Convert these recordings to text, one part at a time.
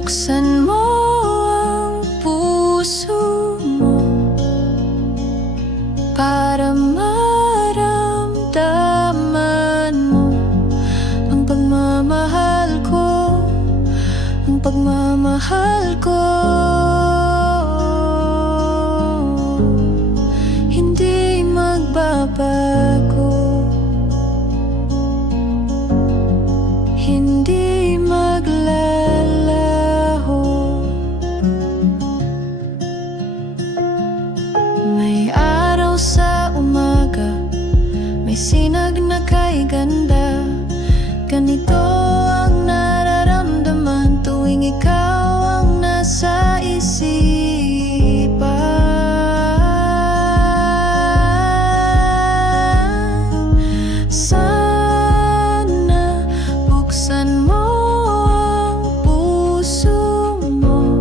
buksan mo ang puso mo para maramdaman mo ang pagmamahal ko, ang pagmamahal ko. Hindi magbabago, hindi maglalaho. May araw sa umaga, may sinag na kay ganda. Ganito ang nararamdaman tuwing ikaw ang nasa isipan. Sana buksan mo ang puso mo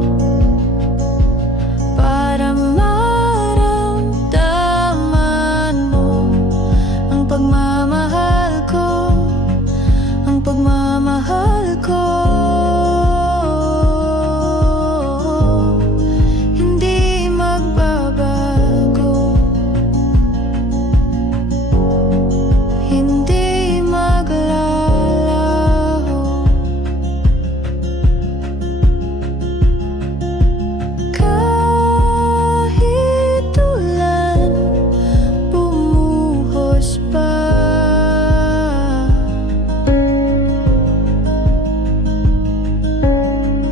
para maramdaman mo ang pagmamahal ko, ang pagmamahal ko. Hindi magbabago, hindi maglalaho. Kahit ulan bumuhos pa,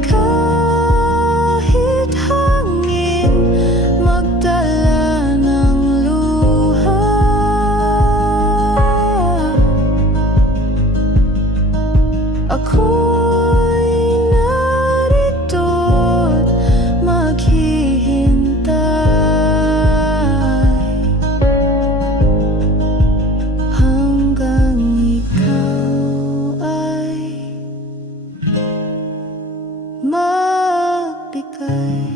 kahit hangin magdala ng luha, ako'y narito't maghihintay hanggang ikaw ay magbigay.